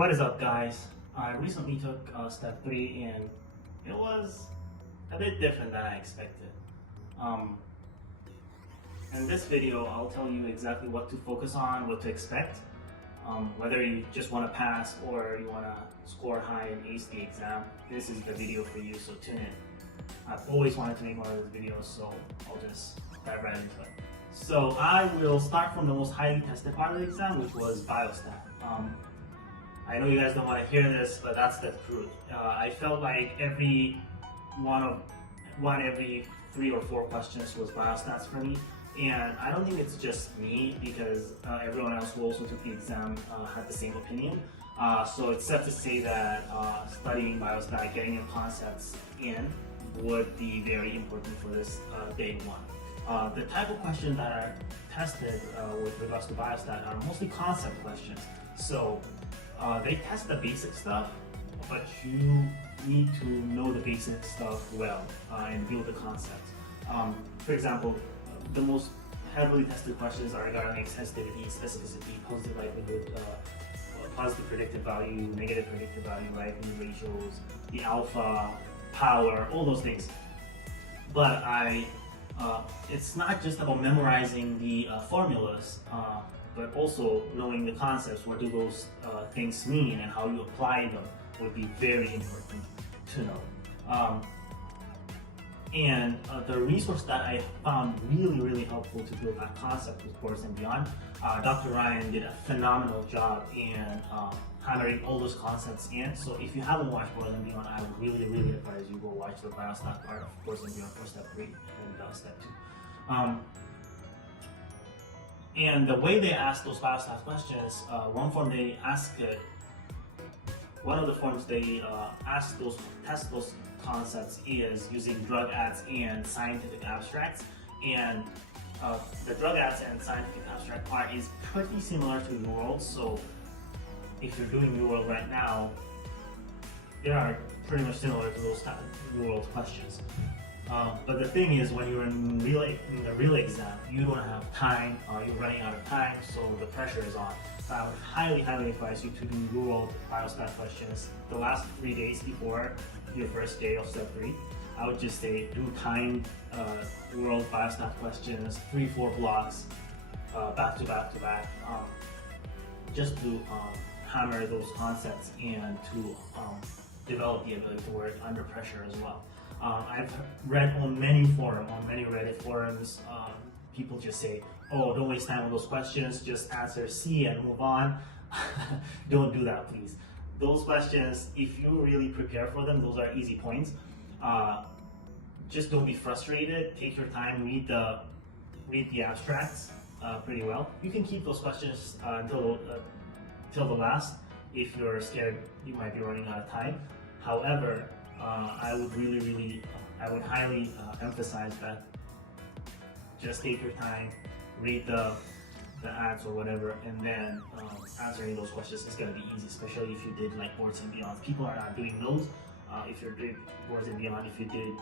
What is up, guys? I recently took step 3 and it was a bit different than I expected. Um, in this video, I'll tell you exactly what to focus on, what to expect, whether you just want to pass or you want to score high and ace the exam. This is the video for you, so tune in. I've always wanted to make one of those videos, so I'll just dive right into it. So I will start from the most highly tested part of the exam, which was Biostat. I know you guys don't want to hear this, but that's the truth. I felt like every 3 or 4 questions was biostats for me, and I don't think it's just me because everyone else who also took the exam had the same opinion. So it's safe to say that studying biostat, getting your concepts in, would be very important for this day one. The type of questions that are tested with regards to biostat are mostly concept questions. So they test the basic stuff, but you need to know the basic stuff well and build the concept. For example, the most heavily tested questions are regarding sensitivity, specificity, positive likelihood, positive predictive value, negative predictive value, likelihood ratios, the alpha, power, all those things. But it's not just about memorizing the formulas, but also knowing the concepts. What do those things mean and how you apply them would be very important to know. And the resource that I found really helpful to build that concept with Boards and Beyond, Dr. Ryan did a phenomenal job in hammering all those concepts in. So if you haven't watched Boards and Beyond, I would really advise you go watch the Biostat part of Boards and Beyond for step 3 and step 2. And the way they ask those biostat questions, one of the forms they test those concepts is using drug ads and scientific abstracts. And the drug ads and scientific abstract part is pretty similar to UWorld. So if you're doing UWorld right now, they are pretty much similar to those UWorld questions. But the thing is, when you're in the real exam, you don't have time, you're running out of time, so the pressure is on. So I would highly advise you to do UWorld biostat questions the last 3 days before your first day of step 3. I would just say do timed UWorld biostat questions, 3-4 blocks, back to back, just to hammer those concepts and to develop the ability to work under pressure as well. I've read on many Reddit forums, people just say, oh, don't waste time on those questions, just answer C and move on. Don't do that, please. Those questions, if you really prepare for them, those are easy points. Just don't be frustrated, take your time, read the abstracts pretty well. You can keep those questions until the last if you're scared you might be running out of time. However, I would highly emphasize that just take your time, read the ads or whatever, and then answering those questions is going to be easy, especially if you did like Boards and Beyond. People are not doing those. If you're doing Boards and Beyond, if you did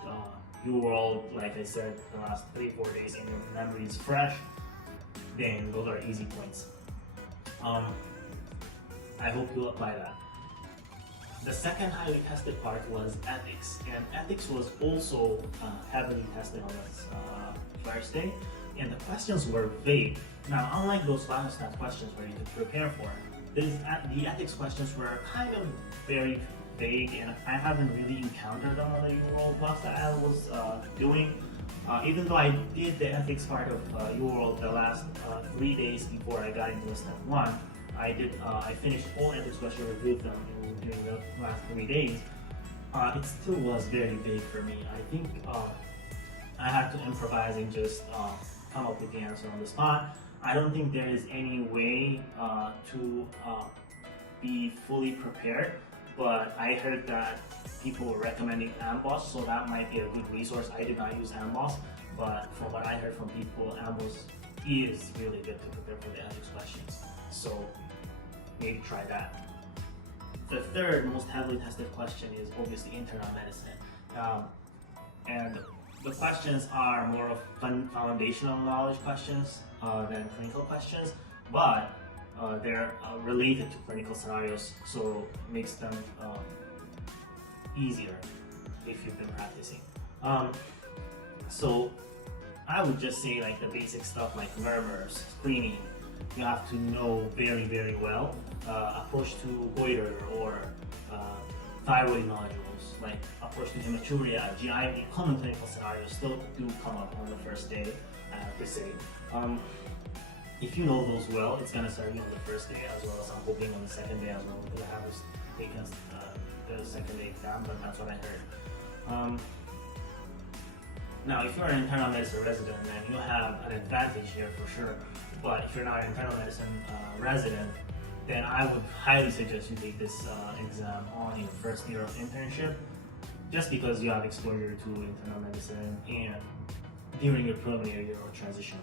UWorld, like I said, the last 3-4 days and your memory is fresh, then those are easy points. I hope you'll apply that. The second highly tested part was ethics, and ethics was also heavily tested on this first day, and the questions were vague. Now, unlike those biostat questions where you could prepare for, the ethics questions were kind of very vague, and I haven't really encountered them on the UWorld blocks that I was doing. Even though I did the ethics part of UWorld the last 3 days before I got into step 1, I finished all ethics questions, reviewed them during the last 3 days. It still was very vague for me. I think I had to improvise and just come up with the answer on the spot. I don't think there is any way to be fully prepared, but I heard that people were recommending Amboss, so that might be a good resource. I did not use Amboss, but from what I heard from people, Amboss is really good to prepare for the ethics questions. So maybe try that. The third most heavily tested question is obviously internal medicine. And the questions are more of foundational knowledge questions than clinical questions, but they're related to clinical scenarios, so it makes them easier if you've been practicing. So I would just say like the basic stuff like murmurs, screening, you have to know very, very well. Approach to goiter or thyroid nodules, like approach to hematuria, GIV, common clinical scenarios still do come up on the first day, I have to say. If you know those well, it's gonna serve you on the first day as well as I'm hoping on the second day as well, because I haven't taken the second day exam, but that's what I heard. Now, if you're an internal medicine resident, then you have an advantage here for sure. But if you're not an internal medicine resident, then I would highly suggest you take this exam on your first year of internship, just because you have exposure to internal medicine and during your preliminary year or transitional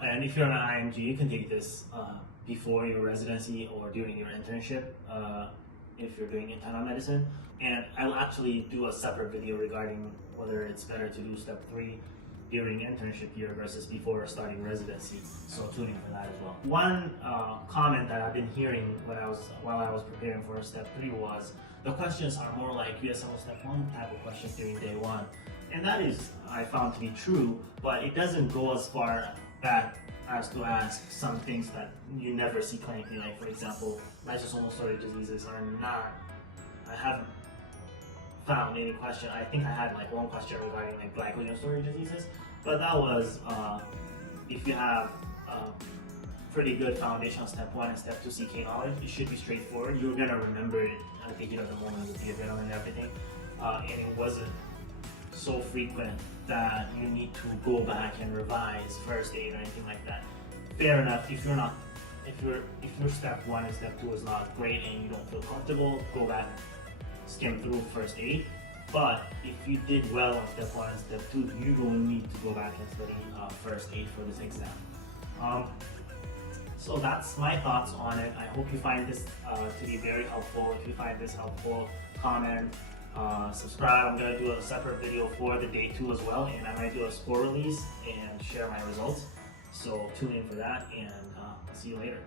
year. And if you're an IMG, you can take this before your residency or during your internship if you're doing internal medicine. And I'll actually do a separate video regarding whether it's better to do step 3 during internship year versus before starting residency. So tune in for that as well. One comment that I've been hearing while I was preparing for step 3 was the questions are more like USMLE step 1 type of questions during day 1. And that is, I found to be true, but it doesn't go as far back as to ask some things that you never see clinically, like for example, lysosomal storage diseases are not, I haven't found any question. I think I had like one question regarding like glycogen storage diseases, but that was if you have pretty good foundation on step 1 and step 2 CK knowledge, it should be straightforward. You're gonna remember it at the heat of the moment with the adrenaline and everything, and it wasn't so frequent that you need to go back and revise first aid or anything like that. Fair enough, if your step 1 and step 2 is not great and you don't feel comfortable, go back, skim through first aid. But if you did well on step 1 and step 2, you don't need to go back and study first aid for this exam. So that's my thoughts on it. I hope you find this to be very helpful. If you find this helpful, comment, subscribe. I'm going to do a separate video for the day 2 as well, and I might do a score release and share my results. So tune in for that, and I'll see you later.